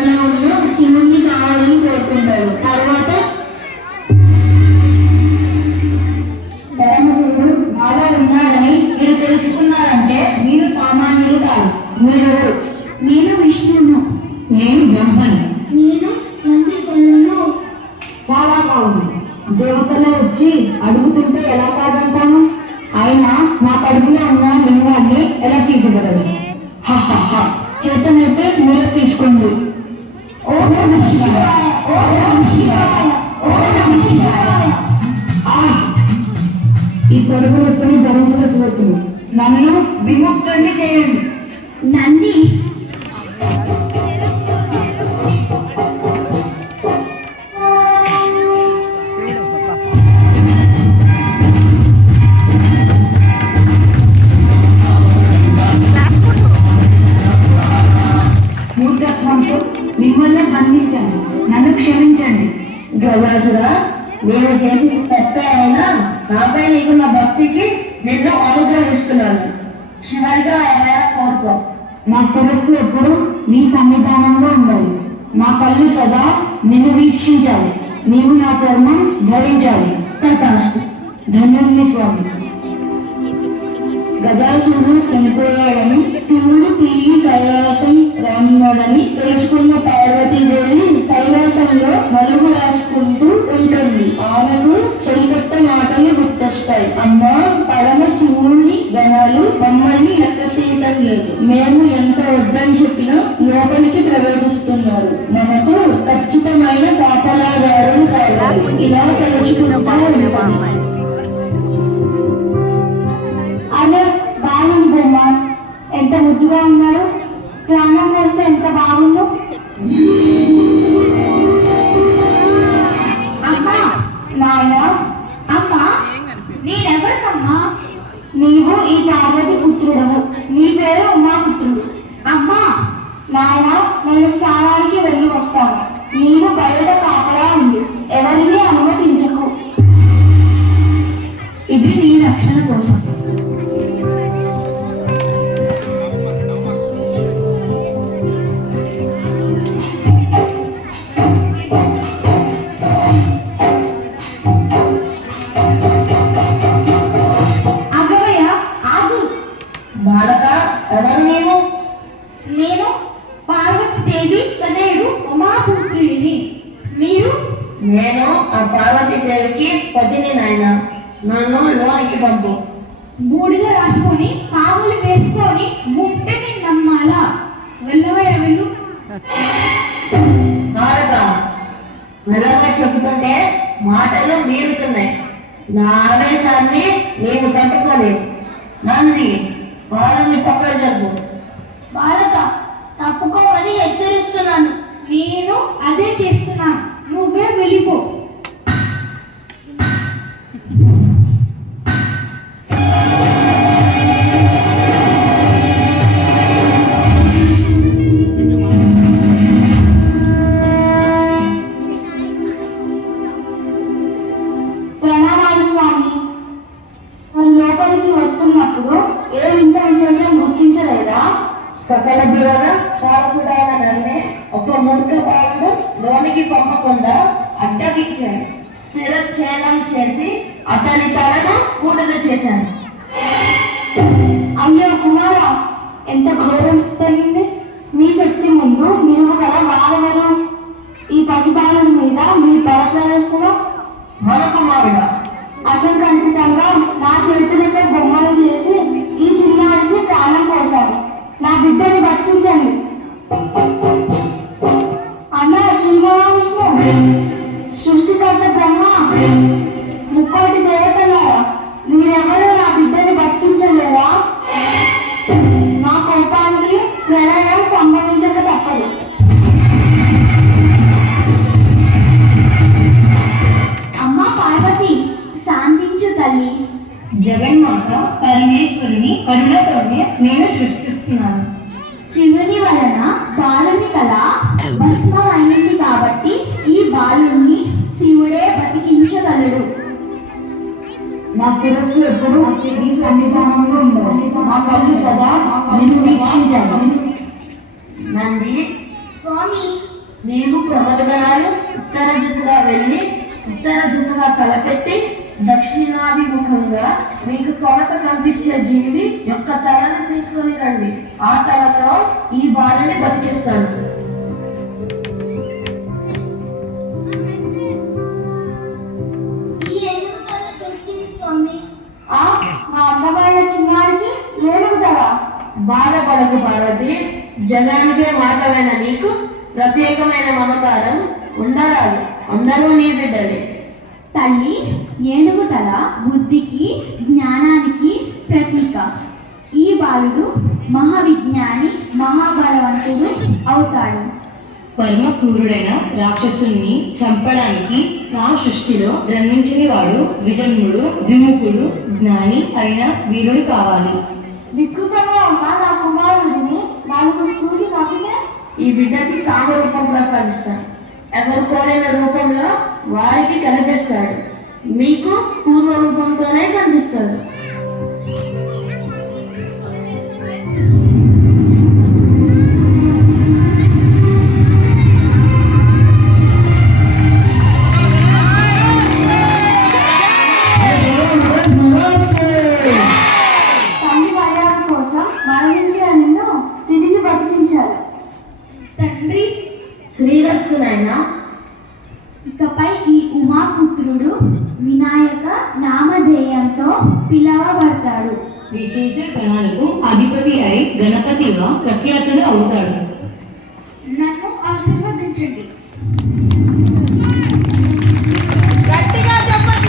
అలా ఉన్న శివుణ్ణి కావాలని కోరుకుంటారు. తర్వాత పరమశివుడు నాలో ఉన్నాడని మీరు తెలుసుకున్నారంటే మీరు సామాన్యులు కాదు. నేను విష్ణువును. నేను బ్రహ్మని. నేను నందీశ్వరును. చాలా బాగుంది. దేవతలు వచ్చి అడుగుతుంటే ఎలా కాదంటాను? అయినా నా కడుపులో ఉన్న లింగాన్ని ఎలా తీసుకోగలరు? చేతనైతే మీరు తీసుకోండి. ఓ నమః శివాయ, ఓ నమః శివాయ, ఓ నమః శివాయ. ఈ పొడుగు ఎప్పుడు భరించకపోతుంది. నన్ను విముక్తుడిని చేయండి. నంది మూర్ఖత్వంతో మిమ్మల్ని బంధించండి. నన్ను క్షమించండి. గజాసురా, నేను చేసిన తప్ప అయినా నాపై నీకున్న భక్తికి నిన్ను అనుగ్రహిస్తున్నాను. చివరిగా ఏమైనా కోరుకో. నా శిరస్సు ఎప్పుడు నీ సన్నిధానంలో ఉండాలి. నా కళ్ళు సదా నిన్ను వీక్షించాలి. నీవు నా చర్మం ధరించాలి. తథాస్తు. ధన్యుని స్వామి. గజాసురుడు చనిపోయాడని శివుడు తిరిగి కైలాసం రానున్నాడని తెలుసుకున్న పార్వతీదేవి కైలాసంలో నలుగు రాసుకుంటూ ఉంటుంది. ఆమెకు సరికొత్త మాటలు గుర్తొస్తాయి. అమ్మా, పరమ శివుని గణాలు మమ్మల్ని లెక్కచేయటం లేదు. మేము ఎంత వద్దని చెప్పినా లోపలికి ప్రవేశిస్తున్నారు. మనకు ఖచ్చితమైన కాపలాదారులు కావాలి. ఇలా తెలుసుకుంటా ఉంటాం. అదే బాగుంది బొమ్మ. ఎంత ముద్దుగా ఉన్నాడు. ప్రాణం పోస్తే ఎంత బాగుందో. నాయన, అమ్మా, నేనెవరినమ్మా? నీవు ఈ పార్వతి పుత్రుడవు. నీ పేరు ఉమాపుత్రుడు. అమ్మా, నాయన, నేను స్నానానికి వెళ్ళి వస్తాను. నీవు బయట కాపలా ఉంది. ఎవరిని అనుమతించకు. ఇది నీ రక్షణ కోసం. నేను పార్వతీదేవి తనయుడు ఉమాపుత్రుడిని. మీరు? నేను ఆ పార్వతీదేవికి పతిని నాయన. నన్ను లోనికి పంపు. బూడిద రాసుకొని పాములు వేసుకొని ముట్టని నమ్మాలా? వెళ్ళవయ్యా, వెళ్ళు. మెల్లగా చెబుతుంటే మాటలు మీరుతున్నాయి. నా ఆవేశాన్ని నేను తట్టుకోలేదు. నంది, వాళ్ళని పక్కన జరుపు. భారత, తప్పుకోమని హెచ్చరిస్తున్నాను. నేను అదే చేస్తున్నాను. నువ్వే వెళ్ళిపో. ప్రణామాలు స్వామి. లోపలికి వస్తున్నప్పుడు ఏ వింత విశేషం గుర్తించలేదా? సకల బిడన పాల్గొడాల నన్నే ఒక మూర్ఖ బాలుడు లోనికి పంపకుండా అడ్డగించాను. శిరచ్ఛేదం చేసి అతని తలను కూడద చేశాను. అయ్యో కుమారా, ఎంత ఘోరం కలిగింది. మీ శక్తి ముందు మీరు గల వారవరు. ఈ పసిబాలుడి మీద మీ పరప్రదర్శన. మన కుమారుడా, అసంకల్పితంగా నా చేతులతో బొమ్మలు చేసి ఈ చిన్నాడికి ప్రాణం పోశారు. నా బిడ్డని బతికించండి. అన్నా శ్రీమహావిష్ణు, సృష్టికర్త బ్రహ్మ, ముక్కోటి దేవతలారా, మీరెవరూ నా బిడ్డని బతికించలేరా? నా కోపానికి ప్రళయం సంభవించక తప్పదు. అమ్మా పార్వతి, శాంతించు తల్లి. జగన్మాత పరమేశ్వరుని కరుణతోనే నేను సృష్టిస్తున్నాను. శివుని వలన బాలుని కళ భస్మం అయింది కాబట్టి ఈ బాలుని శివుడే బతికించగలడు. నా శిరస్సు ఎప్పుడు ఈ సన్నిధానంలో ఉండాలి. మా కళ్ళు సదా నిన్ను వీక్షించాలి. నంది స్వామి, నీవు ప్రమదగణాలు ఉత్తర దిశగా వెళ్ళి ఉత్తర దిశగా తలపెట్టి దక్షిణాభిముఖంగా మీకు కొలత కనిపించే జీవి యొక్క తలని తీసుకొని రండి. ఆ తలతో ఈ బాలుని బతికిస్తాను. మా అందమైన చిన్నారికి ఏడుగుదవా? బాధపడకు పార్వతి, జనానికే మాతమైన నీకు ప్రత్యేకమైన మమకారం ఉండరాదు. అందరూ నీ బిడ్డలే. తల్లి, ఏనుగు తల బుద్ధికి జ్ఞానానికి ప్రతీక. ఈ బాలుడు మహావిజ్ఞాని మహాబలవంతుడు అవుతాడు. పరమ క్రూరుడైన రాక్షసుని చంపడానికి నా సృష్టిలో జన్మించని వాడు విజన్ముడు, ద్విముఖుడు, జ్ఞాని అయిన వీరుడు కావాలి. వికృతంగా ఉన్న నా కుమారుడిని నలుగురు చూసి నవ్వితే ఈ బిడ్డకి కామరూపం ప్రసాదిస్తాడు. ఎవరు కోరిన రూపంలో వారికి కనిపిస్తాడు. మీకు పూర్వ రూపంతోనే కనిపిస్తాడు. తల్లి మర్యాద కోసం మరణించిన నిన్ను తిరిగి బతికించాలి. తండ్రి, శ్రీరస్తునైనా ఇకపై ఈ ఉమాపుత్రుడు వినాయక నామధేయంతో పిలవబడతాడు. విశేష గణాలకు అధిపతి అయి గణపతిగా ప్రఖ్యాతుడు అవుతాడు. నన్ను ఆశీర్వదించండి.